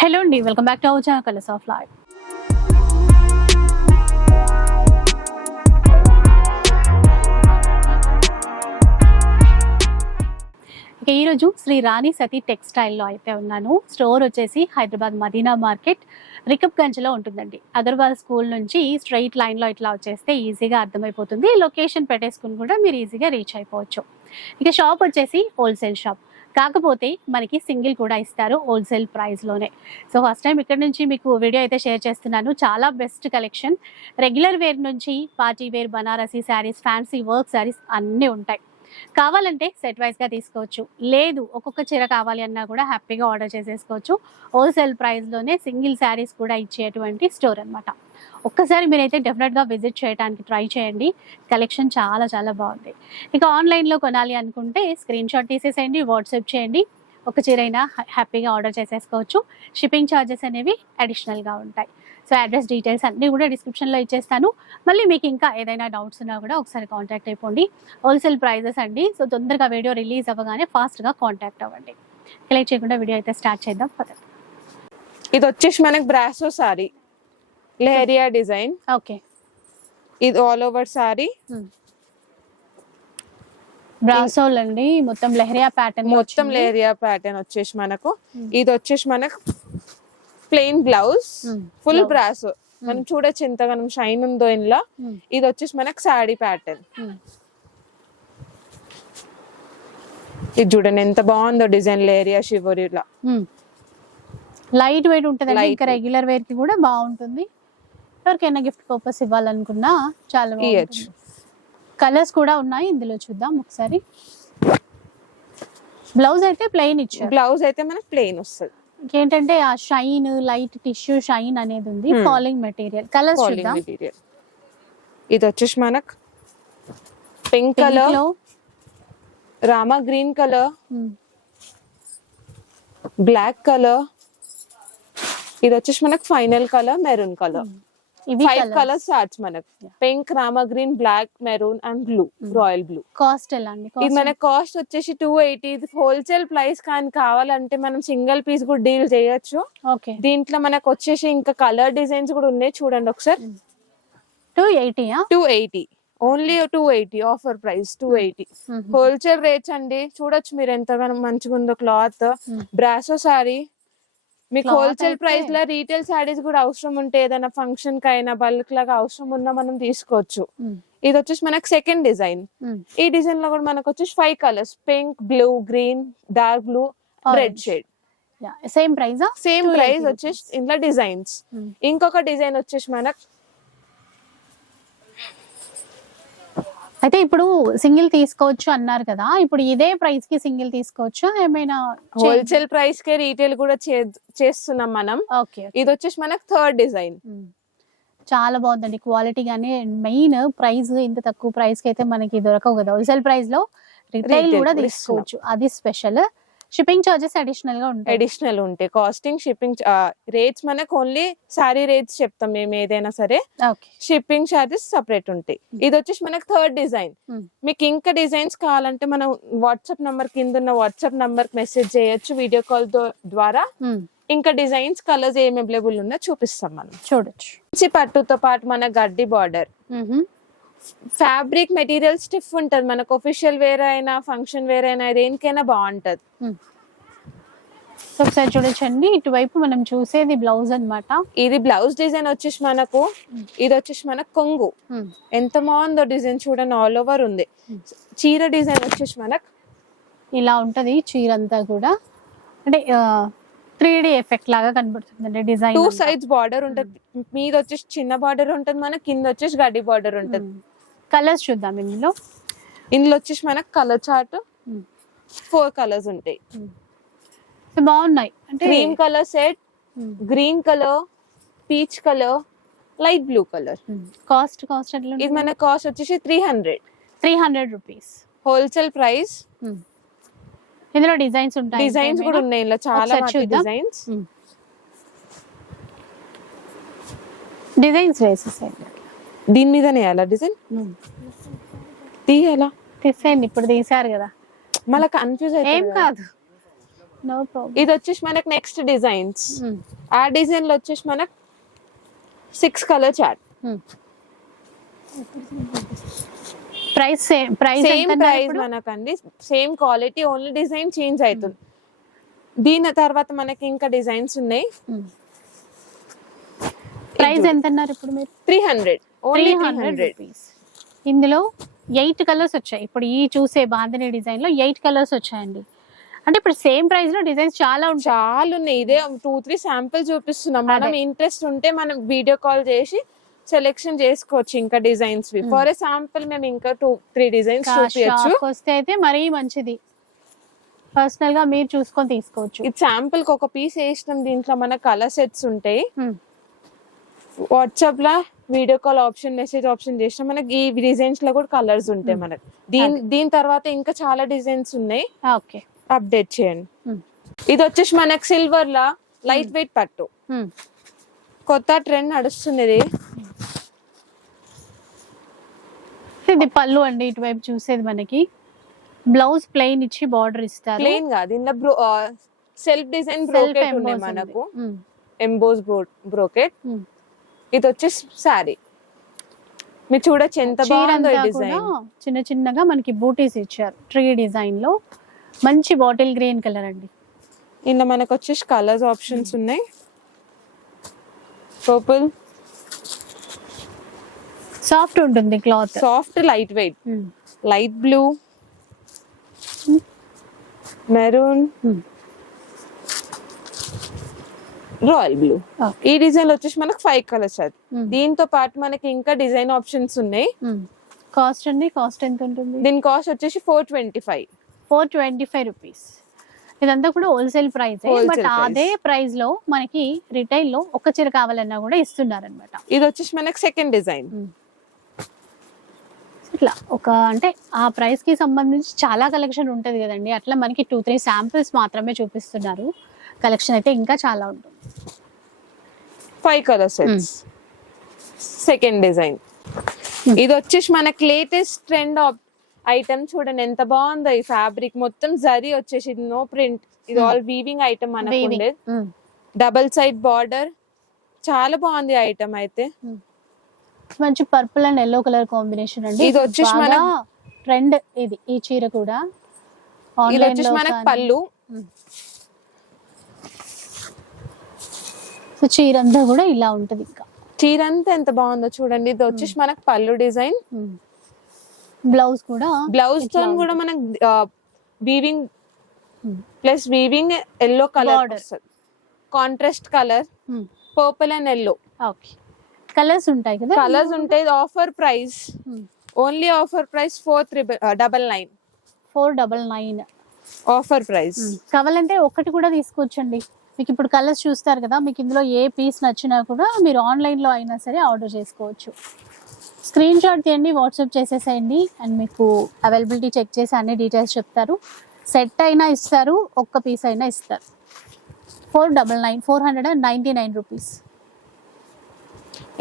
Hello అండి welcome back to our colours of life. ఈరోజు శ్రీ రాణి సతీ టెక్స్టైల్లో అయితే ఉన్నాను. స్టోర్ వచ్చేసి హైదరాబాద్ మదీనా మార్కెట్ రికప్ గంజ్లో ఉంటుందండి. అగర్వాల్ స్కూల్ నుంచి స్ట్రైట్ లైన్లో ఇట్లా వచ్చేస్తే ఈజీగా అర్థమైపోతుంది. లొకేషన్ పెట్టేసుకుని కూడా మీరు ఈజీగా రీచ్ అయిపోవచ్చు. ఇక షాప్ వచ్చేసి హోల్సేల్ షాప్. కాకపోతే మనకి సింగిల్ కూడా ఇస్తారు హోల్సేల్ ప్రైస్లోనే సో ఫస్ట్ టైం ఇక్కడ నుంచి మీకు వీడియో అయితే షేర్ చేస్తున్నాను. చాలా బెస్ట్ కలెక్షన్. రెగ్యులర్ వేర్ నుంచి party wear Banarasi saris fancy work saris అన్నీ ఉంటాయి. కావాలంటే సెట్ వైజ్గా తీసుకోవచ్చు. లేదు ఒక్కొక్క చీర కావాలి అన్నా కూడా హ్యాపీగా ఆర్డర్ చేసేసుకోవచ్చు. హోల్సేల్ ప్రైస్లోనే సింగిల్ శారీస్ కూడా ఇచ్చేటువంటి స్టోర్ అన్నమాట. ఒక్కసారి మీరైతే డెఫినెట్గా విజిట్ చేయడానికి ట్రై చేయండి. కలెక్షన్ చాలా చాలా బాగుంది. ఇక ఆన్లైన్లో కొనాలి అనుకుంటే స్క్రీన్ షాట్ తీసేసేయండి వాట్సాప్ చేయండి. ఒక చీరైనా హ్యా- హ్యాపీగా ఆర్డర్ చేసేసుకోవచ్చు. షిప్పింగ్ ఛార్జెస్ అనేవి అడిషనల్గా ఉంటాయి. సో అడ్రస్ డీటెయిల్స్ అన్నీ కూడా డిస్క్రిప్షన్లో ఇచ్చేస్తాను. మళ్ళీ మీకు ఇంకా ఏదైనా డౌట్స్ ఉన్నా కూడా ఒకసారి కాంటాక్ట్ అయిపోండి. హోల్సేల్ ప్రైజెస్ అండి. సో తొందరగా వీడియో రిలీజ్ అవ్వగానే ఫాస్ట్గా కాంటాక్ట్ అవ్వండి. కలెక్ట్ చేయకుండా వీడియో అయితే స్టార్ట్ చేద్దాం. పదండి. ఇది వచ్చేసి మనకి brasso sari leheriya design okay ఇది ఆల్ ఓవర్ సారీ బ్రాసోల్ అండి మొత్తం లెహరియా ప్యాటర్న్ మొత్తం లేరియా ప్యాటర్న్ వచ్చేసి మనకు. Hmm. ఇది వచ్చేసి మనకు plain blouse Hmm. Full. Brasso మనం చూడొచ్చు ఎంత మనం షైన్ ఉందో ఇంట్లో ఇది వచ్చేసి మనకు సాడీ ప్యాటర్న్ ఇది చూడండి ఎంత బాగుందో డిజైన్ లేరియా షివోరిలా లైట్ వెయిట్ ఉంటుంది. రెగ్యులర్ వేర్కి కూడా బాగుంటుంది. ఎవరికైనా గిఫ్ట్ పర్పస్ ఇవ్వాలనుకున్నా చాలా ఇయ్యొచ్చు. కలర్స్ కూడా ఉన్నాయి ఇందులో చూద్దాం ఒకసారి. బ్లౌజ్ అయితే ప్లెయిన్ ఇచ్చారు. బ్లౌజ్ అయితే మనకు ప్లెయిన్ వస్తుంది. ఇంకేంటంటే ఆ షైన్ లైట్ టిష్యూ షైన్ అనేది ఉంది. ఫాలింగ్ మెటీరియల్ కలర్స్ చూద్దాం. ఇది వచ్చేసి మనకు pink colour rama green colour. Black colour ఇది వచ్చేసి మనకు final colour maroon colour five colours charts మనకు. Pink rama green black maroon and blue royal blue cost ఎలా అండి? ఇది మన కాస్ట్ వచ్చేసి టూ ఎయిటీ ఇది హోల్సేల్ ప్రైస్ కానీ కావాలంటే మనం సింగిల్ పీస్ కూడా డీల్ చేయొచ్చు. ఓకే దీంట్లో మనకు వచ్చేసి ఇంకా కలర్ డిజైన్స్ కూడా ఉన్నాయి. చూడండి ఒకసారి. Two ఎయిటీయా two eighty only two eighty offer price two eighty wholesale rates అండి. చూడొచ్చు మీరు ఎంతగానో మంచిగా ఉందో క్లాత్. బ్రాసో సారీ మీకు హోల్సేల్ ప్రైస్లో రీటైల్ సారీస్ కూడా అవసరం ఉంటే ఏదైనా ఫంక్షన్కి అయినా బల్క్ లాగా అవసరం ఉన్నా మనం తీసుకోవచ్చు. ఇది వచ్చేసి మనకు సెకండ్ డిజైన్. ఈ డిజైన్లో కూడా మనకు వచ్చేసి five colours pink blue green dark blue red. Shade. Same ప్రైజా same 280 price వచ్చేసి ఇంట్లో డిజైన్స్. ఇంకొక డిజైన్ వచ్చేసి మనకు అయితే ఇప్పుడు సింగిల్ తీసుకోవచ్చు అన్నారు కదా. ఇప్పుడు ఇదే ప్రైస్కి సింగిల్ తీసుకోవచ్చా? ఏమైనా హోల్సేల్ ప్రైస్ కే రీటైల్ కూడా చేస్తున్నాం మనం. ఓకే ఇది వచ్చేసి మనకు థర్డ్ డిజైన్ చాలా బాగుందండి క్వాలిటీ గానీ. మెయిన్ ప్రైస్ ఇంత తక్కువ ప్రైస్కి అయితే మనకి దొరకవు కదా. హోల్సేల్ ప్రైస్లో రిటైల్ కూడా తీసుకోవచ్చు. అది స్పెషల్ షిప్పింగ్ చార్జెస్ అడిషనల్గా ఉంటాయి. అడిషనల్ ఉంటాయి. కాస్టింగ్ షిప్పింగ్ రేట్స్ మనకు ఓన్లీ సారీ రేట్స్ చెప్తాం మేము ఏదైనా సరే. షిప్పింగ్ చార్జెస్ సపరేట్ ఉంటాయి. ఇది వచ్చేసి మనకు థర్డ్ డిజైన్. మీకు ఇంకా డిజైన్స్ కావాలంటే మనం వాట్సాప్ నంబర్ కింద ఉన్న వాట్సాప్ నంబర్ మెసేజ్ చేయొచ్చు వీడియో కాల్ ద్వారా. ఇంకా డిజైన్స్ కలర్స్ ఏం అవైలబుల్ ఉన్నా చూపిస్తాం మనం. చూడొచ్చు. పట్టుతో పాటు మన గడ్డి బార్డర్. ఫ్యాబ్రిక్ మెటీరియల్ స్టిఫ్ ఉంటది. మనకు ఒఫిషియల్ వేర్ అయినా ఫంక్షన్ వేర్ అయినా దేనికైనా బాగుంటది. ఒకసారి చూడొచ్చండి. ఇటువైపు మనం చూసేది బ్లౌజ్ అన్నమాట. ఇది బ్లౌజ్ డిజైన్ వచ్చేసి మనకు ఇది వచ్చేసి మనకు కొంగు. ఎంత బాగుందో డిజైన్ చూడండి ఆల్ ఓవర్ ఉంది. చీర డిజైన్ వచ్చేసి మనకు ఇలా ఉంటది చీర అంతా కూడా. అంటే త్రీ డి ఎఫెక్ట్ లాగా కనబడుతుంది డిజైన్ టూ సైడ్స్ బార్డర్ ఉంటది. మీద వచ్చేసి చిన్న బార్డర్ ఉంటది మనకి కింద వచ్చేసి గడ్డి బార్డర్ ఉంటది. కలర్స్ చూద్దాం ఇందులో. ఇందులో వచ్చేసి మనకు colour chart Hmm. Four colours ఉంటాయి. సో బాగున్నాయి. అంటే cream colour set green colour peach colour light blue colour cost cost ఎట్లా ఇది మన కాస్ట్ వచ్చేసి three hundred three hundred rupees wholesale price ఇందులో డిజైన్స్ ఉంటాయి డిజైన్స్ కూడా ఉన్నాయి. ఇలా చాలా. డిజైన్స్ డిజైన్స్ వేసేసాయి దీని మీదనే అలా డిజైన్? తీయాలా? తీసేయండి ఇప్పుడు తీసారు కదా. మళ్ళీ కన్ఫ్యూజ్ ఏం అయితే కాదు. నో ప్రాబ్లం ఇది వచ్చేసి మనకు నెక్స్ట్ డిజైన్స్ ఆ డిజైన్లో వచ్చేసి మనకు six colour chart price same price same price మనకండి. Same quality only design change అవుతుంది. దీని తర్వాత మనకి ఇంకా డిజైన్స్ ఉన్నాయి. ప్రైస్ ఎంత అన్నారు ఇప్పుడు మీరు? Three hundred only hundred rupees ఇందులో ఎయిట్ కలర్స్ వచ్చాయి. ఇప్పుడు ఈ చూసే బాంధని డిజైన్లో ఎయిట్ కలర్స్ వచ్చాయండి. అంటే ఇప్పుడు సేమ్ ప్రైస్లో డిజైన్స్ చాలా ఉంటాయి. చాలా ఉన్నాయి ఇదే టూ త్రీ శాంపిల్ చూపిస్తున్నాం. మనం. ఇంట్రెస్ట్ ఉంటే మనం వీడియో కాల్ చేసి సెలెక్షన్ చేసుకోవచ్చు ఇంకా డిజైన్స్. ఫర్ శాంపుల్ మేము ఇంకా టూ త్రీ డిజైన్స్ చూపించచ్చు వస్తే అయితే మరీ మంచిది. పర్సనల్గా మీరు చూసుకొని తీసుకోవచ్చు. ఇది శాంపుల్కి ఒక పీస్ వేసినాం దీంట్లో. మన కలర్ సెట్స్ ఉంటాయి. వాట్సాప్లో video call option message option చేసినా మనకి ఈ డిజైన్స్లో కూడా కలర్స్ ఉంటాయి Hmm. మనకి. దీని దీని తర్వాత ఇంకా చాలా డిజైన్స్ ఉన్నాయి. ఓకే. అప్డేట్ చేయండి. Hmm. ఇది వచ్చేసి మనకి సిల్వర్ లా లైట్ వెయిట్ పట్టు. కొత్త ట్రెండ్ నడుస్తుంది ఇది. ఇది పళ్ళు అండి ఇటువైపు చూసేది మనకి. బ్లౌజ్ ప్లెయిన్ ఇచ్చి బార్డర్ ఇస్తారు. ప్లేన్గా దీనిలో బ్రో సెల్ఫ్ డిజైన్ బ్రోకెట్ ఉన్నాయి మనకు. ఎంబోస్ బ్రోకెట్ ఇది వచ్చేసి శారీ. మీరు చూడొచ్చు ఎంత బాగుందో డిజైన్. చిన్న చిన్నగా మనకి బూటీస్ ఇచ్చారు. ట్రీ డిజైన్లో. మంచి బాటిల్ గ్రీన్ కలర్ అండి. ఇందులో మనకు వచ్చేసి కలర్స్ ఆప్షన్స్ ఉన్నాయి. పర్పుల్ సాఫ్ట్ ఉంటుంది cloth soft light weight light blue maroon royal blue. ఈ డిజైన్ వచ్చేసి మనకు ఫైవ్ కలర్స్ అది దీంతో పాటు మనకి ఇంకా డిజైన్ ఆప్షన్స్ ఉన్నాయి. కాస్ట్ అండి? కాస్ట్ ఎంత ఉంటుంది? దీని కాస్ట్ వచ్చేసి four twenty five four twenty five rupees ఇదంతా కూడా హోల్సేల్ ప్రైస్ బట్. అదే ప్రైస్లో మనకి రిటైల్లో ఒక చీర కావాలన్నా కూడా ఇస్తున్నారు అనమాట ఇది వచ్చేసి మనకి సెకండ్ డిజైన్ ఇట్లా ఒక అంటే ఆ ప్రైస్కి సంబంధించి చాలా కలెక్షన్ ఉంటది కదండి. అట్లా మనకి టూ త్రీ శాంపిల్స్ మాత్రమే చూపిస్తున్నారు. కలెక్షన్ అయితే ఇంకా చాలా ఉంటుంది. Five colour sets second design ఇది వచ్చేసి మనకి లేటెస్ట్ ట్రెండ్ ఐటమ్ చూడండి ఎంత బాగుందో ఈ ఫ్యాబ్రిక్ మొత్తం జరీ వచ్చేసి నో ప్రింట్ ఇది ఆల్ వీవింగ్ ఐటమ్ మనకు. ఉండేది. డబల్ సైడ్ బార్డర్ చాలా బాగుంది ఐటమ్ అయితే. మంచి purple and yellow colour combination అండి. ఇది వచ్చేసి మన- ట్రెండ్ ఇది ఈ చీర కూడా. ఇది వచ్చేసి మనకి పళ్ళు. సో చీర అంతా కూడా ఇలా ఉంటది ఇంకా. చీర అంతా ఎంత బాగుందో చూడండి. ఇది వచ్చేసి మనకి పళ్ళు డిజైన్. బ్లౌజ్ కూడా బ్లౌజ్తో కూడా మనకి weaving. Plus weaving yellow colour contrast colour purple and yellow okay colours ఉంటాయి కదా? కలర్స్ ఉంటాయి offer price only offer price four triple double nine four double nine offer price కావాలంటే ఒకటి కూడా తీసుకోవచ్చండి. మీకు ఇప్పుడు కలర్స్ చూస్తారు కదా మీకు ఇందులో ఏ పీస్ నచ్చినా కూడా మీరు ఆన్లైన్లో అయినా సరే ఆర్డర్ చేసుకోవచ్చు. స్క్రీన్ షాట్ తీయండి వాట్సాప్ చేసేసేయండి అండ్ మీకు అవైలబిలిటీ చెక్ చేసి అన్ని డీటెయిల్స్ చెప్తారు. సెట్ అయినా ఇస్తారు ఒక్క పీస్ అయినా ఇస్తారు. Four double nine four hundred and ninety nine rupees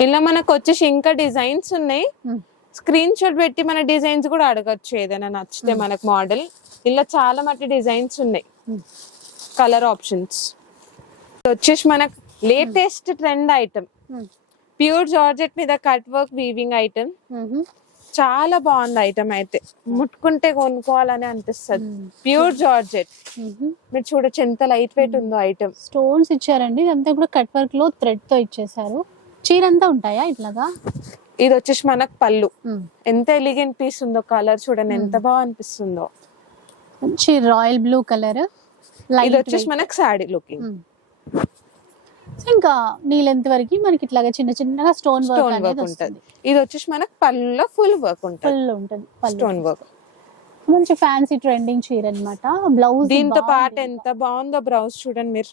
ఇలా మనకు వచ్చేసి ఇంకా డిజైన్స్ ఉన్నాయి. స్క్రీన్ షాట్ పెట్టి మన డిజైన్స్ కూడా అడగచ్చు ఏదైనా నచ్చితే మనకు మోడల్ ఇలా చాలా మట్టి డిజైన్స్ ఉన్నాయి. Hmm. కలర్ ఆప్షన్స్ వచ్చేసి మనకు latest trend item. Pure georgette మీద కట్ వర్క్ వీవింగ్ ఐటమ్. చాలా బాగుంది ఐటమ్ అయితే. ముట్టుకుంటే కొనుక్కోవాలని అనిపిస్తుంది. Pure georgette. మీరు చూడొచ్చు ఎంత లైట్ వెయిట్ ఉందో ఐటమ్. స్టోన్స్ ఇచ్చారండి. ఇదంతా కూడా కట్ వర్క్లో థ్రెడ్తో ఇచ్చేసారు చీర అంతా ఉంటాయా ఇట్లాగా? ఇది వచ్చేసి మనకు పళ్ళు. ఎంత ఎలిగెంట్ పీస్ ఉందో కలర్ చూడండి ఎంత బాగా అనిపిస్తుందో. మంచి రాయల్ బ్లూ కలర్ ఇది వచ్చేసి మనకు శాడీ లుకింగ్ ఇంకా నీ లెంత్ వరకు మనకి ఇట్లాగా చిన్న చిన్నగా స్టోన్ వర్క్ స్టోన్ అనేది వస్తుంది. ఉంటది. ఇది వచ్చేసి మనకు పళ్ళులో ఫుల్ వర్క్ ఉంటుంది. ఫుల్ ఉంటుంది పళ్ళు. స్టోన్ వర్క్ మంచి ఫ్యాన్సీ ట్రెండింగ్ చీర అన్నమాట. బ్లౌజ్ దీంతో పాటు ఎంత బాగుందో బ్రౌజ్ చూడండి మీరు.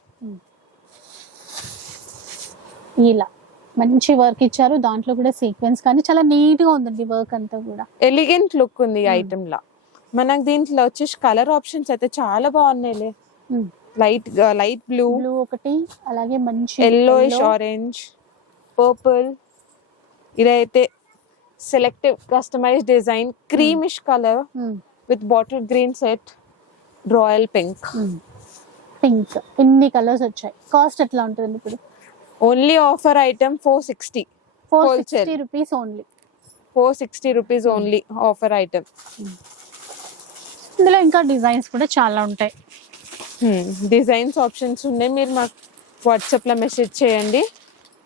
ఇలా. మంచి వర్క్ ఇచ్చారు. దాంట్లో కూడా సీక్వెన్స్ కానీ చాలా నీట్గా ఉందండి వర్క్ అంతా కూడా. ఎలిగెంట్ లుక్ ఉంది ఈ ఐటమ్ లా. మనకు దీంట్లో వచ్చేసి కలర్ ఆప్షన్స్ అయితే చాలా బాగున్నాయిలే. లైట్ లైట్ బ్లూ బ్లూ ఒకటి అలాగే మంచి ఎల్లోయిష్ ఆరెంజ్ పర్పుల్ ఇదైతే selective customise design creamish colour. With bottle green set royal pink pink ఇన్ని కలర్స్ వచ్చాయి. కాస్ట్ ఎట్లా ఉంటుంది ఇప్పుడు? Only offer item four sixty four. Sixty rupees only four sixty rupees only offer item ఇందులో ఇంకా designs కూడా చాలా ఉంటాయి. డిజైన్స్ ఆప్షన్స్ ఉన్నాయి మీరు మాకు వాట్సాప్లో మెసేజ్ చేయండి.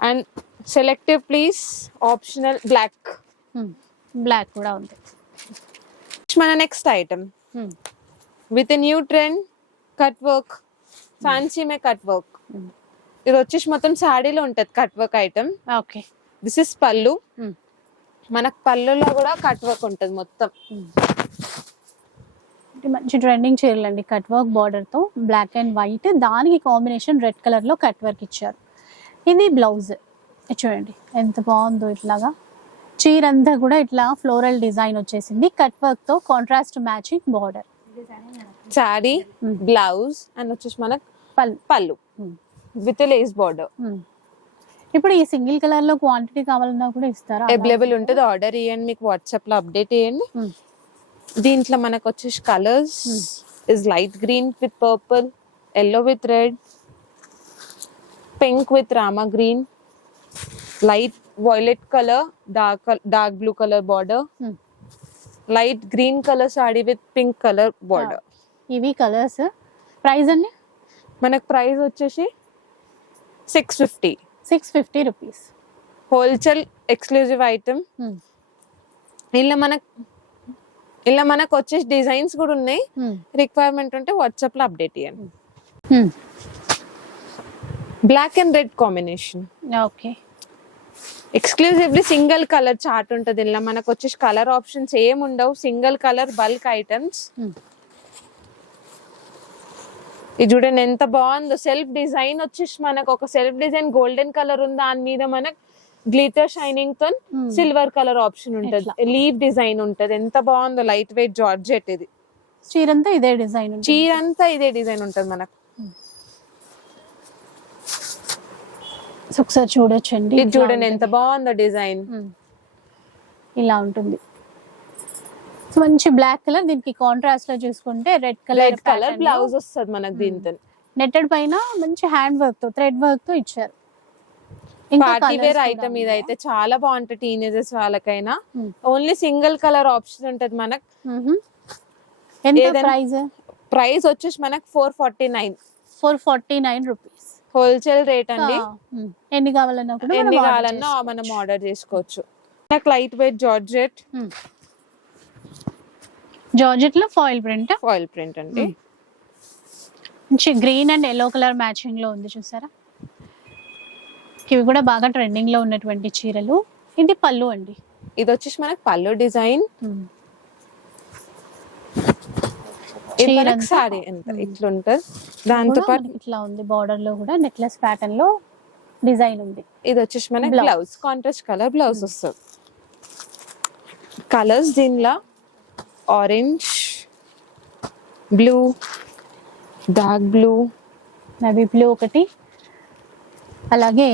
And selective please optional black black కూడా ఉంది. మన next item Hmm. With new trend cut work fancy May cut work Hmm. ఇది వచ్చేసి మొత్తం శాడీలో ఉంటుంది cut work item okay this is pallu. Hmm. మనకు పళ్ళులో కూడా కట్ వర్క్ ఉంటుంది మొత్తం. ఇది మంచి ట్రెండింగ్ చీరలు అండి కట్ వర్క్ బార్డర్తో బ్లాక్ అండ్ వైట్ దానికి కాంబినేషన్ రెడ్ కలర్లో కట్ వర్క్ ఇచ్చారు. ఇది బ్లౌజ్ చూడండి. ఎంత బాగుందో ఇట్లాగా. చీర అంతా కూడా ఇట్లా ఫ్లోరల్ డిజైన్ వచ్చేసింది. కట్ వర్క్తో contrast matching border sari. Blouse and వచ్చేసి మనకు పల్ పళ్ళు. విత్ లేస్ బార్డర్ ఇప్పుడు ఈ సింగిల్ కలర్లో క్వాంటిటీ కావాలన్నా కూడా ఇస్తారా? అవైలబుల్ ఉంటుంది. ఆర్డర్ ఇవ్వండి మీకు వాట్సాప్లో అప్డేట్ ఇవ్వండి Hmm. దీంట్లో మనకు వచ్చేసి colours is light green with purple yellow with red pink with rama green light violet colour dark dark blue colour border. Light green colour sari with pink colour border ఇవి colours price అండి? మనకు price వచ్చేసి six fifty six fifty rupees wholesale exclusive item ఇలా మనకు ఇలా మనకు వచ్చేసి designs కూడా ఉన్నాయి. రిక్వైర్మెంట్ ఉంటే వాట్సాప్లో అప్డేట్ ఇవ్వండి black and red combination okay. Exclusively single colour chart ఉంటుంది. ఇలా మనకు వచ్చేసి కలర్ ఆప్షన్స్ ఏం ఉండవు. సింగిల్ కలర్ బల్క్ ఐటమ్స్ ఇది చూడండి ఎంత బాగుందో. సెల్ఫ్ డిజైన్ వచ్చేసి మనకు ఒక సెల్ఫ్ డిజైన్ గోల్డెన్ కలర్ ఉంది? దాని మీద మనకు గ్లిటర్ షైనింగ్తో Hmm. సిల్వర్ కలర్ ఆప్షన్ ఉంటుంది? లీవ్ డిజైన్ ఉంటది. ఎంత బాగుందో లైట్ వెయిట్ జార్జెట్ ఇది. చీర అంతా ఇదే డిజైన్ చీర అంతా ఇదే డిజైన్ ఉంటది మనకు. ఒకసారి చూడొచ్చండి. ఇది చూడండి ఎంత. బాగుందో డిజైన్ ఉమ్. ఇలా ఉంటుంది. మంచి బ్లాక్ కలర్ దీనికి కాంట్రాస్ట్లో చూసుకుంటే red colour red colour blouse వస్తుంది మనకు దీంతో నెట్టెడ్ పైన మంచి హ్యాండ్ వర్క్తో థ్రెడ్ వర్క్తో ఇచ్చారు. పార్టీ వేర్ ఐటమ్ ఇది? అయితే చాలా బాగుంటుంది టీనేజర్స్ వాళ్ళకైనా. ఓన్లీ సింగిల్ కలర్ ఆప్షన్ ఉంటది మనకు. ప్రైస్ ప్రైస్ వచ్చేసి మనకు four forty nine four forty nine rupees wholesale rate అండి ఎన్ని కావాలన్నా ఎన్ని కావాలన్నా మనం ఆర్డర్ చేసుకోవచ్చు. నాకు లైట్ వెయిట్ జార్జెట్ జార్జెట్లో ఫాయిల్ ప్రింట్ ఫాయిల్ ప్రింట్ అండి. మంచి గ్రీన్ అండ్ ఎల్లో కలర్ మ్యాచింగ్లో ఉంది చూసారా? ఇవి కూడా బాగా ట్రెండింగ్లో ఉన్నటువంటి చీరలు. ఇది పళ్ళు అండి. ఇది వచ్చేసి మనకు పళ్ళు డిజైన్. సారీ. ఇట్లా ఉంటది దాంతో పాటు ఇట్లా ఉంది బార్డర్లో కూడా నెక్లెస్ ప్యాటర్న్లో డిజైన్ ఉంది. ఇది వచ్చేసి మనకి. బ్లౌజ్ కాంట్రాస్ట్ కలర్ బ్లౌజ్ వస్తుంది. కలర్స్ దీనిలో orange blue dark blue navy blue ఒకటి అలాగే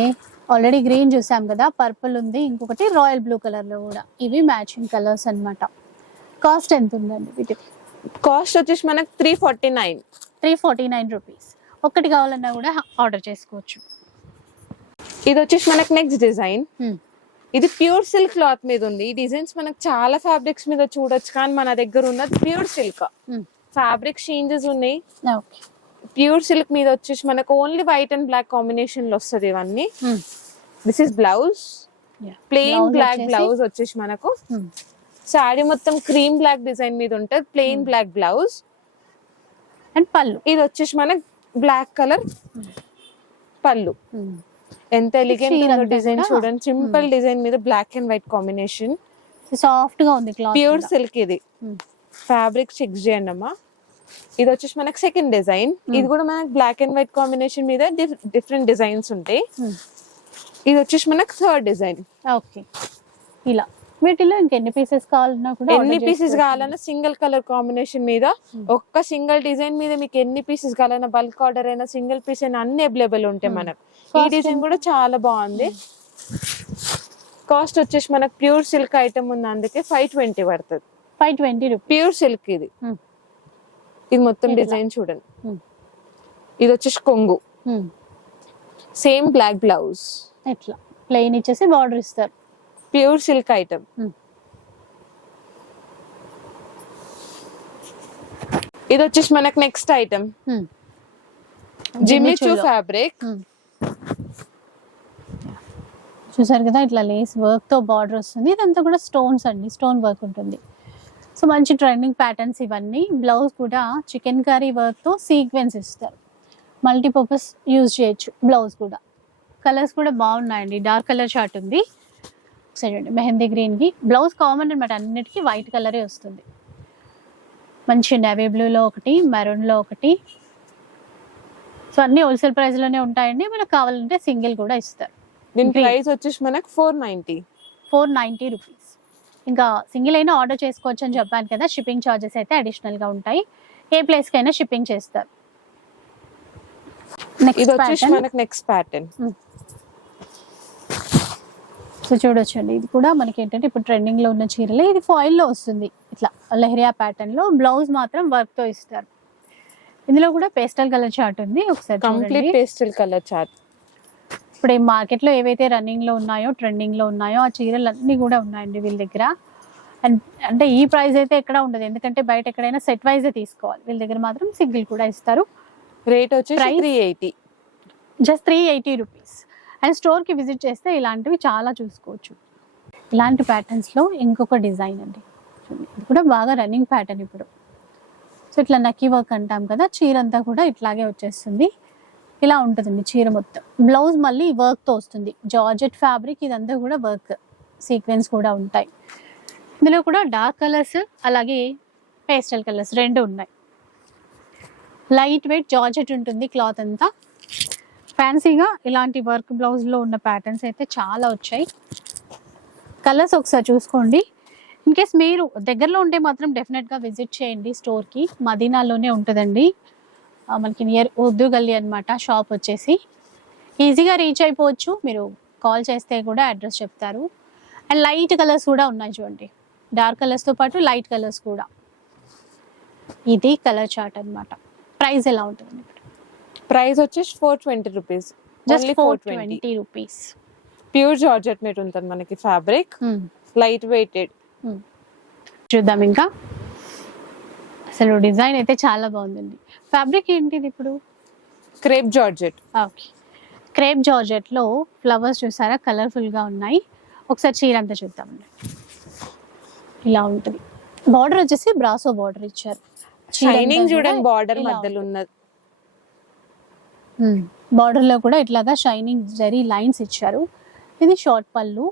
ఆల్రెడీ గ్రీన్ చూసాం కదా పర్పుల్ ఉంది ఇంకొకటి రాయల్ బ్లూ కలర్లో కూడా. ఇవి మ్యాచింగ్ కలర్స్ అన్నమాట. కాస్ట్ ఎంత ఉందండి వీటి? కాస్ట్ వచ్చేసి మనకి three forty nine. Three forty nine rupees. ఒక్కటి కావాలన్నా కూడా ఆర్డర్ చేసుకోవచ్చు. ఇది వచ్చేసి మనకి నెక్స్ట్ డిజైన్. ఇది ప్యూర్ సిల్క్ క్లాత్ మీద ఉంది. ఈ డిజైన్స్ మనకు చాలా ఫ్యాబ్రిక్స్ మీద చూడొచ్చు కానీ మన దగ్గర ఉన్నది ప్యూర్ సిల్క్. ఫ్యాబ్రిక్ చేంజెస్ ఉన్నాయి. ఓకే. ప్యూర్ సిల్క్ మీద వచ్చేసి మనకు ఓన్లీ వైట్ అండ్ బ్లాక్ కాంబినేషన్లో వస్తుంది ఇవన్నీ. This is blouse plain black blouse వచ్చేసి? మనకు. శారీ మొత్తం క్రీమ్ బ్లాక్ డిజైన్ మీద ఉంటుంది. ప్లెయిన్ బ్లాక్ బ్లౌజ్ అండ్ పళ్ళు. ఇది వచ్చేసి మనకు బ్లాక్ కలర్ పళ్ళు. ఎంత ఎలిగెంట్ డిజైన్ చూడండి. సింపుల్ డిజైన్ మీద బ్లాక్ అండ్ వైట్ కాంబినేషన్ సాఫ్ట్గా ఉంది ప్యూర్ సిల్క్ ఇది. Hmm. ఫ్యాబ్రిక్ చెక్ చేయండి అమ్మా ఇది వచ్చేసి మనకి సెకండ్ డిజైన్ ఇది కూడా మనకి బ్లాక్ అండ్ వైట్ కాంబినేషన్ మీద డిఫరెంట్ డిజైన్స్ ఉంటాయి. ఇది వచ్చేసి మనకి థర్డ్ డిజైన్ ఓకే ఇలా. వీటిలో ఇంకెన్ని పీసెస్ కావాలన్నా కూడా ఎన్ని పీసెస్. కావాలన్నా సింగిల్ కలర్ కాంబినేషన్ మీద ఒక్క సింగిల్ డిజైన్ మీద మీకు ఎన్ని పీసెస్ కావాలన్నా బల్క్ ఆర్డర్ అయినా సింగిల్ పీస్ అయినా అన్ని అవైలబుల్ ఉంటాయి మనకు. ఈ డిజైన్ కూడా చాలా బాగుంది. కాస్ట్ వచ్చేసి మనకు ప్యూర్ సిల్క్ ఐటమ్ ఉంది అందుకే ఫైవ్ ట్వంటీ పడుతుంది. ఫైవ్ ట్వంటీ ప్యూర్ సిల్క్ ఇది. Hmm. ఇది మొత్తం. డిజైన్ చూడండి ఇది వచ్చేసి కొంగు. సేమ్ బ్లాక్ బ్లౌజ్ ఇట్లా ప్లెయిన్ ఇచ్చేసి బార్డర్ ఇస్తారు ప్యూర్ సిల్క్ ఐటమ్ Hmm. ఇది వచ్చేసి మనకు నెక్స్ట్ ఐటమ్. జిమ్మిచూ. ఫ్యాబ్రిక్. చూసారు కదా ఇట్లా లేస్ వర్క్తో బార్డర్ వస్తుంది ఇదంతా కూడా స్టోన్స్ అండి స్టోన్ వర్క్ ఉంటుంది సో మంచి ట్రెండింగ్ ప్యాటర్న్స్ ఇవన్నీ. బ్లౌజ్ కూడా చికెన్ కర్రీ వర్క్తో సీక్వెన్స్ ఇస్తారు. మల్టీపర్పస్ యూజ్ చేయొచ్చు బ్లౌజ్ కూడా. కలర్స్ కూడా బాగున్నాయండి. డార్క్ కలర్ షార్ట్ ఉంది. సరే అండి. మెహందీ గ్రీన్కి. బ్లౌజ్ కామన్ అనమాట అన్నిటికీ వైట్ కలరే వస్తుంది. మంచి నేవీ బ్లూలో ఒకటి మెరూన్లో ఒకటి. సో అన్ని హోల్సేల్ ప్రైస్లోనే ఉంటాయండి. మనకు కావాలంటే సింగిల్ కూడా ఇస్తారు. దీని. ప్రైస్ వచ్చేసి మనకు four ninety four ninety rupees ఇంకా సింగిల్ అయినా ఆర్డర్ చేసుకోవచ్చు అని చెప్పాను కదా షిప్పింగ్ ఛార్జెస్ అయితే అడిషనల్గా ఉంటాయి. ఏ ప్లేస్ కైనా షిప్పింగ్ చేస్తారు. ఇది నెక్స్ట్ ప్యాటర్న్ సో చూడొచ్చండి ఇది కూడా మనకి ఏంటంటే ఇప్పుడు ట్రెండింగ్లో ఉన్న చీరలే. ఇది ఫాయిల్లో వస్తుంది ఇట్లా లెహరియా ప్యాటర్న్లో. బ్లౌజ్ మాత్రం వర్క్తో ఇస్తారు. ఇందులో కూడా పేస్టల్ కలర్ చార్ట్ ఉంది ఒకసారి కంప్లీట్ పేస్టల్ కలర్ చార్ట్ ఇప్పుడు ఈ మార్కెట్లో ఏవైతే రన్నింగ్లో ఉన్నాయో ట్రెండింగ్లో ఉన్నాయో ఆ చీరలు అన్ని కూడా ఉన్నాయండి వీళ్ళ దగ్గర. అండ్ అంటే ఈ ప్రైస్ అయితే ఎక్కడ ఉండదు. ఎందుకంటే బయట ఎక్కడైనా సెట్ వైజే తీసుకోవాలి. వీళ్ళ దగ్గర మాత్రం సింగిల్ కూడా ఇస్తారు. Rate Price? Three eighty. Just three eighty rupees. And స్టోర్కి విజిట్ చేస్తే ఇలాంటివి చాలా చూసుకోవచ్చు. ఇలాంటి ప్యాటర్న్స్లో ఇంకొక డిజైన్ అండి. ఇది కూడా బాగా రన్నింగ్ ప్యాటర్న్ ఇప్పుడు. సో ఇట్లా నక్కీ వర్క్ అంటాం కదా చీర అంతా కూడా ఇట్లాగే వచ్చేస్తుంది. ఇలా ఉంటుందండి చీర మొత్తం. బ్లౌజ్ మళ్ళీ వర్క్తో వస్తుంది. జార్జెట్ ఫ్యాబ్రిక్ ఇదంతా కూడా వర్క్ సీక్వెన్స్ కూడా ఉంటాయి. ఇందులో కూడా డార్క్ కలర్స్ అలాగే పేస్టల్ కలర్స్ రెండు ఉన్నాయి. లైట్ వెయిట్ జార్జెట్ ఉంటుంది క్లాత్ అంతా. ఫ్యాన్సీగా ఇలాంటి వర్క్ బ్లౌజ్లో ఉన్న ప్యాటర్న్స్ అయితే చాలా వచ్చాయి. కలర్స్ ఒకసారి చూసుకోండి. ఇన్ కేస్ మీరు దగ్గరలో ఉంటే మాత్రం డెఫినెట్గా విజిట్ చేయండి స్టోర్కి మదీనాలోనే ఉంటుందండి. మనకి నియర్ ఉర్దూ గల్లీ అనమాట షాప్ వచ్చేసి ఈజీగా రీచ్ అయిపోవచ్చు. మీరు కాల్ చేస్తే కూడా అడ్రస్ చెప్తారు. అండ్ లైట్ కలర్స్ కూడా ఉన్నాయి చూడండి. డార్క్ కలర్స్తో పాటు లైట్ కలర్స్ కూడా. ఇది కలర్ చార్ట్ అన్నమాట. ప్రైస్ ఎలా ఉంటుంది? ప్రైస్ వచ్చేసి four twenty rupees just four twenty rupees pure georgette మీద ఉంటుంది మనకి ఫ్యాబ్రిక్ లైట్ వెయిటెడ్ చూద్దాం ఇంకా. అసలు డిజైన్ అయితే చాలా బాగుందండి. ఫ్యాబ్రిక్ ఏంటిది ఇప్పుడు? Crepe georgette. ఓకే. క్రేప్ జార్జెట్లో ఫ్లవర్స్ చూసారా? కలర్ఫుల్గా ఉన్నాయి. ఒకసారి చీర అంతా చూద్దామండి ఇలా ఉంటుంది. బార్డర్ వచ్చేసి బ్రాసో బార్డర్ ఇచ్చారు. షైనింగ్ చూడండి బార్డర్ మధ్యలో ఉన్నది. Border లో కూడా ఇట్లాగా షైనింగ్ జరీ లైన్స్ ఇచ్చారు. ఇది షార్ట్ పళ్ళు.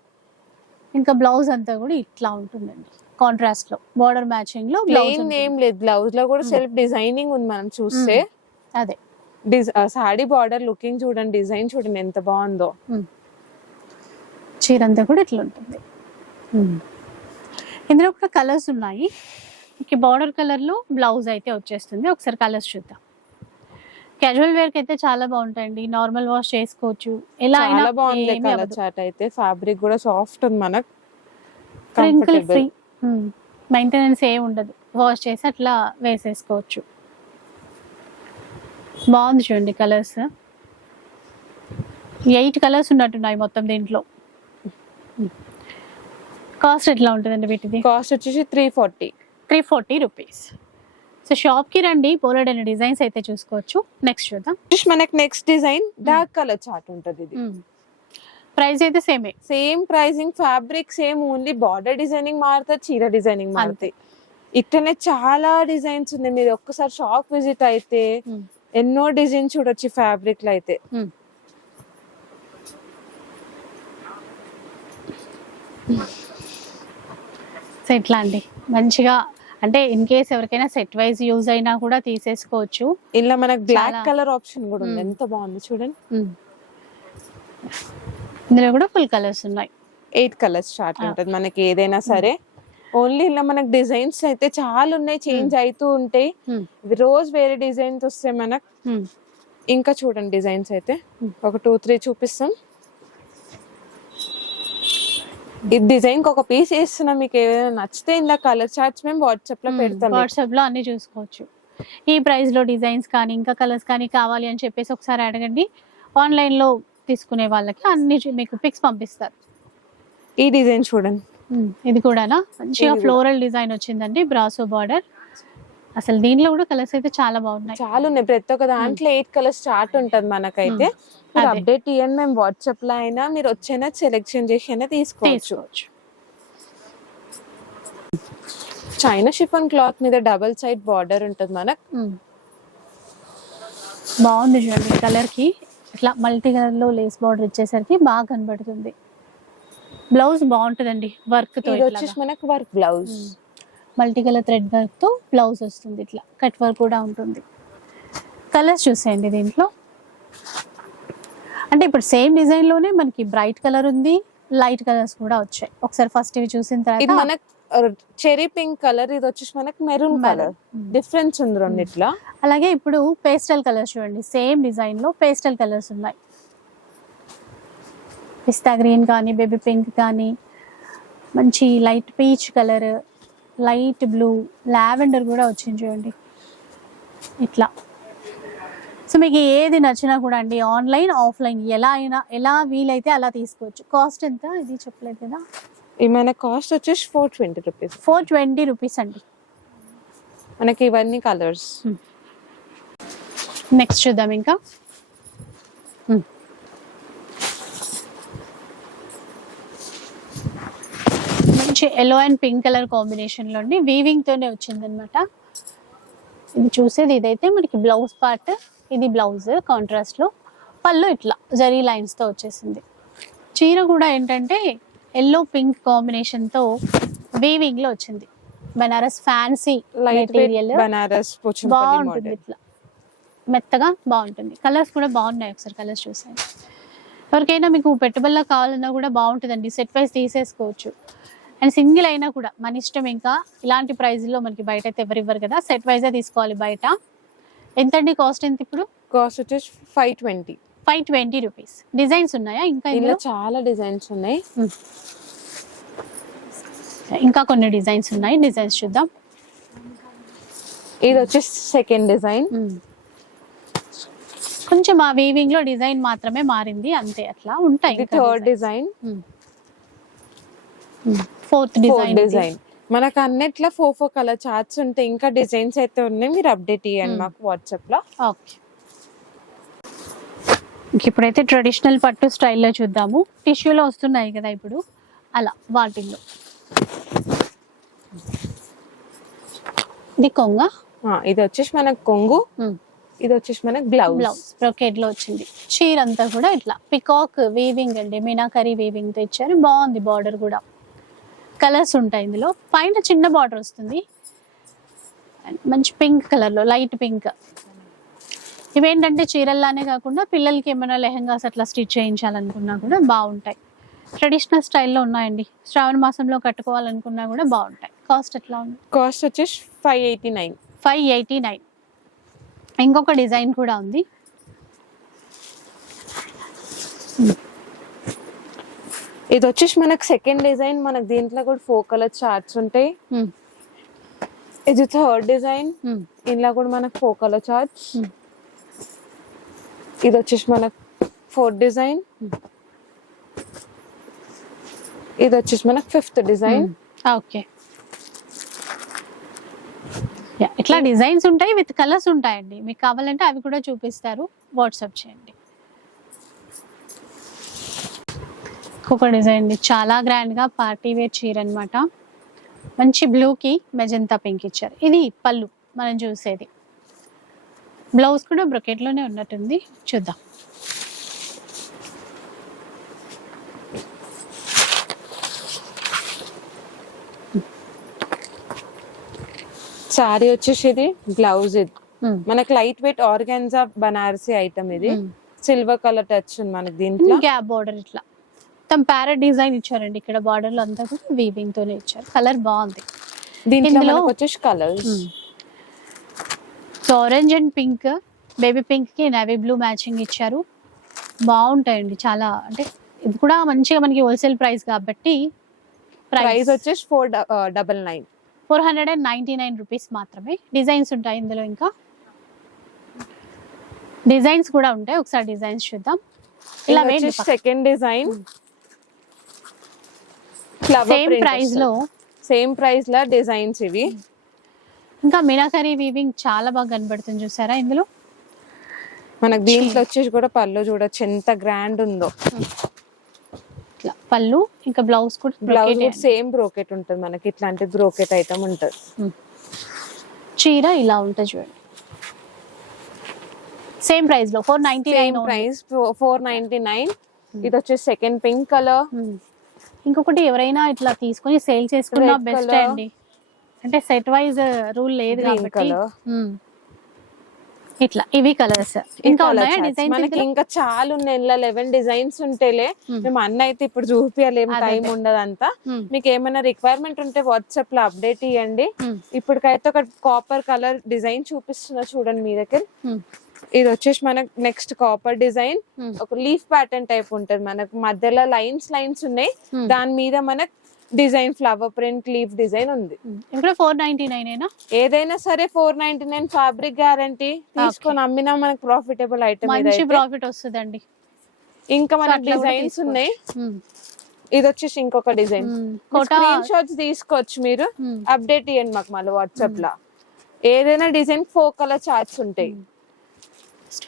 ఇంకా బ్లౌజ్ అంతా కూడా ఇట్లా ఉంటుందండి. కాంట్రాస్ట్లో బార్డర్ మ్యాచింగ్లో ప్లెయిన్ ఏం లేదు బ్లౌజ్లో కూడా. సెల్ఫ్ డిజైనింగ్ ఉంది మనం చూస్తే. అదే. సాడీ బార్డర్ లుకింగ్ చూడండి డిజైన్ చూడండి ఎంత బాగుందో. చీర అంతా కూడా ఇట్లా ఉంటుంది. ఇందులో కూడా కలర్స్ ఉన్నాయి. బార్డర్ కలర్లో బ్లౌజ్ అయితే వచ్చేస్తుంది. ఒకసారి కలర్స్ చూద్దాం. క్యాజువల్ వేర్కి అయితే చాలా బాగుంటాయండి. నార్మల్ వాష్ చేసుకోవచ్చు. ఎలా అయినా బాగుంది కలర్. చాట్ అయితే. ఫ్యాబ్రిక్ కూడా సాఫ్ట్ ఉంది మనకు. ఫ్రీ మెయింటెనెన్స్ ఏం ఉండదు. వాష్ చేసి అట్లా వేసేసుకోవచ్చు. బాగుంది చూడండి కలర్స్ ఎయిట్ కలర్స్ ఉన్నట్టున్నాయి మొత్తం దీంట్లో. కాస్ట్ ఎట్లా ఉంటుందండి వీటిది? కాస్ట్ వచ్చేసి three forty three forty rupees so షాప్కి రండి పోలడైన డిజైన్స్ అయితే చూసుకోవచ్చు. నెక్స్ట్ చూద్దాం. మనకి next design dark colour chart ఉంటది ఇది. ప్రైస్ అయితే సేమే. Same pricing fabric same only border designing మారుతుంది చీర డిజైనింగ్ మారుతాయి. ఇట్లనే చాలా డిజైన్స్ ఉన్నాయి. మీరు ఒక్కసారి షాప్ విజిట్ అయితే ఎన్నో డిజైన్ చూడొచ్చు ఫ్యాబ్రిక్లో అయితే సో ఇట్లా అండి. మంచిగా అంటే ఇన్ కేస్ ఎవరికైనా సెట్ వైజ్ యూజ్ అయినా కూడా తీసేసుకోవచ్చు. ఇలా మనకి బ్లాక్ కలర్ ఆప్షన్ కూడా ఉంది. ఎంత బాగుంది చూడండి. ఇందులో కూడా ఫుల్ కలర్స్ ఉన్నాయి. Eight colours chart. ఉంటది మనకి ఏదైనా సరే. ఓన్లీ ఇలా మనకి డిజైన్స్ అయితే చాలా ఉన్నాయి చేంజ్ అవుతూ ఉంటాయి. ఇవి రోజు వేరే డిజైన్స్ వస్తాయి మనకు ఇంకా చూడండి డిజైన్స్ అయితే. Hmm. ఒక టూ త్రీ చూపిస్తాం. ఈ డిజైన్ ఒక పీస్ వేస్తున్నా మీకు ఏదైనా నచ్చితే ఇందా కలర్ చార్ట్స్ మేము వాట్సాప్లో పెడతాం. వాట్సాప్లో అన్ని చూసుకోవచ్చు. ఈ ప్రైస్లో డిజైన్స్ కానీ ఇంకా కలర్స్ కానీ కావాలి అని చెప్పేసి ఒకసారి అడగండి. ఆన్లైన్లో తీసుకునే వాళ్ళకి అన్ని మీకు పిక్స్ పంపిస్తారు. ఈ డిజైన్ చూడండి. ఇది కూడానా? మంచిగా. ఫ్లోరల్ డిజైన్ వచ్చిందండి బ్రాసో బార్డర్ అసలు దీనిలో కూడా కలర్స్ అయితే చాలా బాగున్నాయి. చాలా ఉన్నాయి. ప్రతి ఒక్క దాంట్లో ఎయిట్ కలర్స్ చార్ట్ ఉంటది మనకైతే. అప్డేట్ ఇవ్వండి మేము వాట్సాప్లో అయినా మీరు వచ్చైనా సెలెక్షన్ చేసి అయినా తీసుకోవచ్చు. చైనా షిఫాన్ క్లాత్ మీద డబల్ సైడ్ బార్డర్ ఉంటది మనకు. బాగుంది చూడండి కలర్కి. ఇట్లా మల్టీ కలర్లో లేస్ బార్డర్ ఇచ్చేసరికి బాగా కనబడుతుంది. బ్లౌజ్ బాగుంటుందండి వర్క్తో వచ్చేసి మనకు work blouse multi colour thread వర్క్తో బ్లౌజ్ వస్తుంది ఇట్లా కట్ వర్క్ కూడా ఉంటుంది. కలర్స్ చూసేయండి దీంట్లో. అంటే ఇప్పుడు సేమ్ డిజైన్లోనే మనకి బ్రైట్ కలర్ ఉంది లైట్ కలర్స్ కూడా వచ్చాయి. ఒకసారి ఫస్ట్ ఇవి చూసిన తర్వాత మనకు చెరీ పింక్ కలర్ ఇది వచ్చేసి మనకు మెరూన్. కలర్. డిఫరెన్స్ ఉంది రెండిట్లా. అలాగే ఇప్పుడు పేస్టల్ కలర్స్ చూడండి. సేమ్ డిజైన్లో పేస్టల్ కలర్స్ ఉన్నాయి. పిస్తా గ్రీన్ కానీ బేబీ పింక్ కానీ మంచి light peach colour light blue lavender కూడా వచ్చింది చూడండి. ఇట్లా. సో మీకు ఏది నచ్చినా కూడా అండి ఆన్లైన్ ఆఫ్లైన్ ఎలా అయినా ఎలా వీలైతే అలా తీసుకోవచ్చు. కాస్ట్ ఎంత? ఇది చెప్పలేదు కదా? ఇది మన కాస్ట్ వచ్చేసి four twenty rupees four twenty rupees అండి. మనకి ఇవన్నీ కలర్స్ నెక్స్ట్ చూద్దాం ఇంకా. Hmm. మంచి ఎల్లో అండ్ పింక్ కలర్ కాంబినేషన్లో అండి. వీవింగ్ తోనే వచ్చింది అనమాట ఇది చూసేది ఇదైతే మనకి బ్లౌజ్ పార్ట్ ఇది బ్లౌజ్ కాంట్రాస్ట్లో. పళ్ళు ఇట్లా జరీ లైన్స్తో వచ్చేసింది. చీర కూడా ఏంటంటే ఎల్లో పింక్ కాంబినేషన్తో వీవింగ్లో వచ్చింది. Banaras fancy light material Banaras బాగుంటుంది ఇట్లా. మెత్తగా బాగుంటుంది. కలర్స్ కూడా బాగున్నాయి ఒకసారి కలర్స్ చూసాను ఎవరికైనా మీకు పెట్టుబడిలో కావాలన్నా కూడా బాగుంటుందండి. సెట్ వైజ్ తీసేసుకోవచ్చు. అండ్ సింగిల్ అయినా కూడా మన ఇష్టం ఇంకా ఇలాంటి ప్రైస్లో మనకి బయట అయితే ఎవరు ఇవ్వరు కదా. సెట్ వైజే తీసుకోవాలి బయట. ఎంతండి కాస్ట్ ఎంత ఇప్పుడు? కాస్ట్ వచ్చేసి five twenty five twenty rupees. Designs ఉన్నాయా ఇంకా ఇందులో? చాలా డిజైన్స్ ఉన్నాయి. ఇంకా కొన్ని డిజైన్స్ ఉన్నాయి. డిజైన్స్ చూద్దాం. ఇది వచ్చేసి సెకండ్ డిజైన్ కొంచెం ఆ వీవింగ్లో డిజైన్ మాత్రమే మారింది. అంతే అట్లా ఉంటాయి third design fourth fourth design design మనకు అన్నిట్లో ఫోర్ ఫోర్ కలర్ చార్ట్స్ ఉంటాయి ఇంకా డిజైన్స్ అయితే ఉన్నాయి. మీరు అప్డేట్ ఇవ్వండి మాకు వాట్సాప్లో. ఓకే ఇప్పుడైతే ట్రెడిషనల్ పట్టు స్టైల్లో చూద్దాము. టిష్యూలో వస్తున్నాయి కదా ఇప్పుడు. అలా వాటిల్లో. ఇది కొంగ. ఇది వచ్చేసి మనకు కొంగు. ఇది వచ్చేసి మనకు బ్లౌజ్ బ్లౌజ్ బ్రొకెట్లో వచ్చింది. చీర అంతా కూడా ఇట్లా. పికాక్ వీవింగ్ అండి మీనాకరీ వీవింగ్తో ఇచ్చారు బాగుంది బార్డర్ కూడా. కలర్స్ ఉంటాయి ఇందులో. పైన చిన్న బార్డర్ వస్తుంది. మంచి పింక్ కలర్లో లైట్ పింక్ ఇవేంటంటే చీరల్లానే కాకుండా పిల్లలకి ఏమైనా లెహంగాస్ అట్లా స్టిచ్ చేయించాలనుకున్నా కూడా బాగుంటాయి. ట్రెడిషనల్ స్టైల్లో ఉన్నాయండి. శ్రావణ మాసంలో కట్టుకోవాలనుకున్నా కూడా బాగుంటాయి. కాస్ట్ ఎట్లా ఉంది? కాస్ట్ వచ్చేసి five eighty nine five eighty nine ఇంకొక డిజైన్ కూడా ఉంది. ఇది వచ్చేసి మనకు సెకండ్ డిజైన్ మనకు దీంట్లో కూడా ఫోర్ కలర్ చార్ట్స్ ఉంటాయి. Hmm. ఇది థర్డ్ డిజైన్. ఇందులో కూడా మనకు ఫోర్ కలర్ చార్ట్స్. ఇది వచ్చేసి మనకు ఫోర్త్ డిజైన్ ఇది వచ్చేసి మనకు ఫిఫ్త్ డిజైన్ ఓకే యా ఇట్లా డిజైన్స్ ఉంటాయి విత్ కలర్స్ ఉంటాయండి. మీకు కావాలంటే అవి కూడా చూపిస్తారు. వాట్సాప్ చేయండి. ఇంకొక డిజైన్ అండి. చాలా గ్రాండ్గా పార్టీ వేర్ చీర అనమాట మంచి బ్లూకి మెజంతా పింక్ ఇచ్చారు. ఇది పళ్ళు మనం చూసేది. బ్లౌజ్ కూడా బ్రొకెట్లోనే ఉన్నట్టుంది. చూద్దాం. సారీ వచ్చేసి ఇది బ్లౌజ్ ఇది. మనకు light weight organza Banarasi item ఇది. సిల్వర్ కలర్ టచ్ ఉంది మనకి దీంట్లో. గ్యాప్ బార్డర్ ఇట్లా. మొత్తం ప్యారెట్ డిజైన్ ఇచ్చారండి ఇక్కడ బార్డర్లో అంతా కూడా వీవింగ్ తోనే ఇచ్చారు. కలర్ బాగుంది. దీంట్లో వచ్చేసి colours so orange and pink baby పింక్కి నేవీ బ్లూ మ్యాచింగ్ ఇచ్చారు. బాగుంటాయండి చాలా. అంటే ఇది కూడా మంచిగా మనకి హోల్సేల్ ప్రైస్ కాబట్టి ప్రైస్ వచ్చేసి four double nine four hundred and ninety nine rupees మాత్రమే. డిజైన్స్ ఉంటాయి ఇందులో ఇంకా. డిజైన్స్ కూడా ఉంటాయి. ఒకసారి డిజైన్స్ చూద్దాం. ఇలా సెకండ్ డిజైన్ సేమ్ ప్రైస్లో సేమ్ ప్రైస్ లా డిజైన్స్ ఇవి. ఇంకా మీనాకరీ వీవింగ్ చాలా బాగా కనబడుతుంది చూసారా ఇందులో? మనకు దీంట్లో వచ్చేసి కూడా పళ్ళు చూడొచ్చు. ఎంత గ్రాండ్ ఉందో. ఇట్లా పళ్ళు ఇంకా బ్లౌజ్ కూడా బ్లౌజ్ సేమ్ బ్రోకెట్ ఉంటుంది మనకి. ఇట్లాంటి బ్రోకెట్ ఐటమ్ ఉంటుంది. చీర ఇలా ఉంటుంది చూడండి. సేమ్ ప్రైస్లో four ninety nine price four ninety nine ఇది వచ్చేసి సెకండ్ పింక్ కలర్ ఇంకొకటి ఎవరైనా ఇట్లా తీసుకొని సేల్ చేసుకున్నా బెస్ట్. అండి. అంటే సెట్ వైజ్ రూల్ లేదు కాబట్టి. ఇట్లా ఇవి కలర్స్ ఇంకా ఉన్నాయా డిజైన్స్ మనకి ఇంకా చాలా ఉన్నాయి. ఇలా లెవెన్ డిజైన్స్ ఉంటేలే. మేము. అన్న అయితే ఇప్పుడు చూపించలేం అదే, టైం అదే. ఉండదంతా. మీకు ఏమైనా రిక్వైర్మెంట్ ఉంటే వాట్సాప్లో అప్డేట్ ఇవ్వండి ఇప్పటికైతే ఒక కాపర్ కలర్ డిజైన్ చూపిస్తున్నా చూడండి మీ దగ్గర. ఇది వచ్చేసి మనకు నెక్స్ట్ కాపర్ డిజైన్ ఒక లీఫ్ ప్యాటర్న్ టైప్ ఉంటది మనకు. మధ్యలో లైన్స్ లైన్స్ ఉన్నాయి. దాని మీద మనకు design flower print leaf design ఉంది. ఇప్పుడు ఫోర్ నైన్టీ నైన్ ఏదైనా సరే four ninety nine fabric guarantee తీసుకొని అమ్మినా మనకు ప్రాఫిటబుల్ ఐటమ్ మంచి ప్రాఫిట్ వస్తుందండి. ఇంకా కూడా డిజైన్స్. ఉన్నాయి. ఉమ్. ఇది వచ్చేసి ఇంకొక డిజైన్ స్క్రీన్ షాట్స్ తీసుకోవచ్చు మీరు. అప్డేట్ ఇవ్వండి మాకు మళ్ళీ వాట్సాప్ లా. ఏదైనా డిజైన్ ఫోర్ కలర్ చార్ట్స్ ఉంటాయి.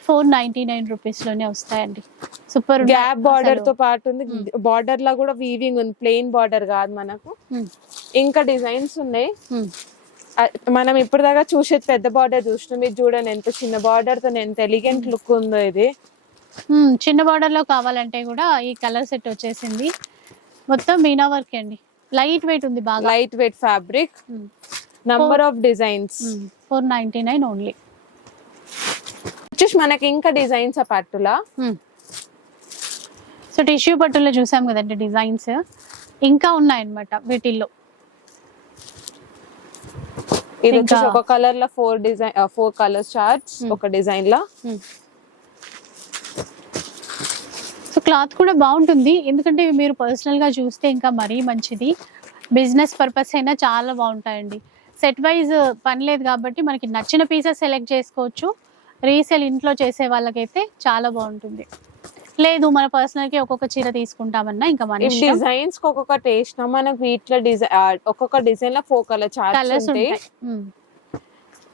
ఫోర్ నైన్టీ నైన్ రూపీస్లోనే వస్తాయండి. సూపర్ గ్యాప్ బార్డర్తో పాటు ఉంది. బార్డర్ లా కూడా వీవింగ్ ఉంది. ప్లెయిన్ బార్డర్ కాదు మనకు. ఇంకా డిజైన్స్ ఉన్నాయి. అ- మనం ఇప్పుడు దాకా చూసేది పెద్ద బార్డర్ చూసినాం ఇది చూడండి ఎంత చిన్న బార్డర్తో ఎంత ఎలిగెంట్ లుక్ ఉందో ఇది. చిన్న బార్డర్లో కావాలంటే కూడా ఈ కలర్ సెట్ వచ్చేసింది. మొత్తం మీనా వర్క్ అండి. లైట్ వెయిట్ ఉంది బాగా. Light weight fabric number of designs four ninety nine only వచ్చేసి మనకి ఇంకా డిజైన్స్ ఆ పట్టులా. సో టిష్యూ పట్టులో చూసాం కదండి డిజైన్స్. ఇంకా ఉన్నాయన్నమాట వీటిల్లో. ఇది వచ్చేసి ఒక కలర్లో four design four colour charts ఒక డిజైన్ లా సో క్లాత్ కూడా బాగుంటుంది. ఎందుకంటే మీరు పర్సనల్గా చూస్తే ఇంకా మరీ మంచిది. బిజినెస్ పర్పస్ అయినా చాలా బాగుంటాయండి. సెట్ వైజ్ పని లేదు కాబట్టి మనకి నచ్చిన పీసెస్ సెలెక్ట్ చేసుకోవచ్చు. రీసేల్ ఇంట్లో చేసే వాళ్ళకైతే చాలా బాగుంటుంది. లేదు మన పర్సనల్కి ఒక్కొక్క చీర తీసుకుంటామన్నా ఇంకా మన డిజైన్స్ ఒక్కొక్క టేస్ట్ మనకు వీటిలో డిజైన్ ఒక్కొక్క డిజైన్లో ఫోర్ కలర్ చార్ట్స్ కలర్స్ ఉంటాయి.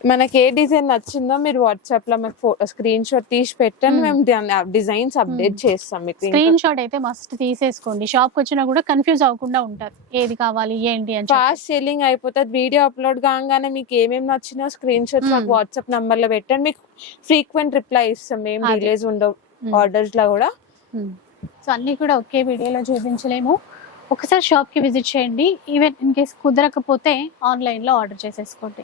మనకి ఏ డిజైన్ నచ్చిందో మీరు వాట్సాప్లో మాకు స్క్రీన్ షాట్ తీసి పెట్టండి. మేము. డిజైన్స్ అప్డేట్ చేస్తాం మీకు స్క్రీన్ షాట్ అయితే మస్ట్ తీసేసుకోండి. షాప్కి వచ్చినా కూడా కన్ఫ్యూజ్ అవ్వకుండా ఉంటారు. ఏది కావాలి ఏంటి అని. ఫాస్ట్ సెల్లింగ్ అయిపోతుంది వీడియో అప్లోడ్ కాగానే మీకు ఏమేమి నచ్చినా స్క్రీన్ షాట్ మాకు. వాట్సాప్ నంబర్లో పెట్టండి. మీకు ఫ్రీక్వెంట్ రిప్లై ఇస్తాం. మేము. డిలేస్ ఉండవు. ఆర్డర్స్లో కూడా. సో అన్ని కూడా ఒకే వీడియోలో చూపించలేము. ఒకసారి షాప్కి విజిట్ చేయండి. ఈవెన్ ఇన్ కేస్ కుదరకపోతే ఆన్లైన్లో ఆర్డర్ చేసేసుకోండి.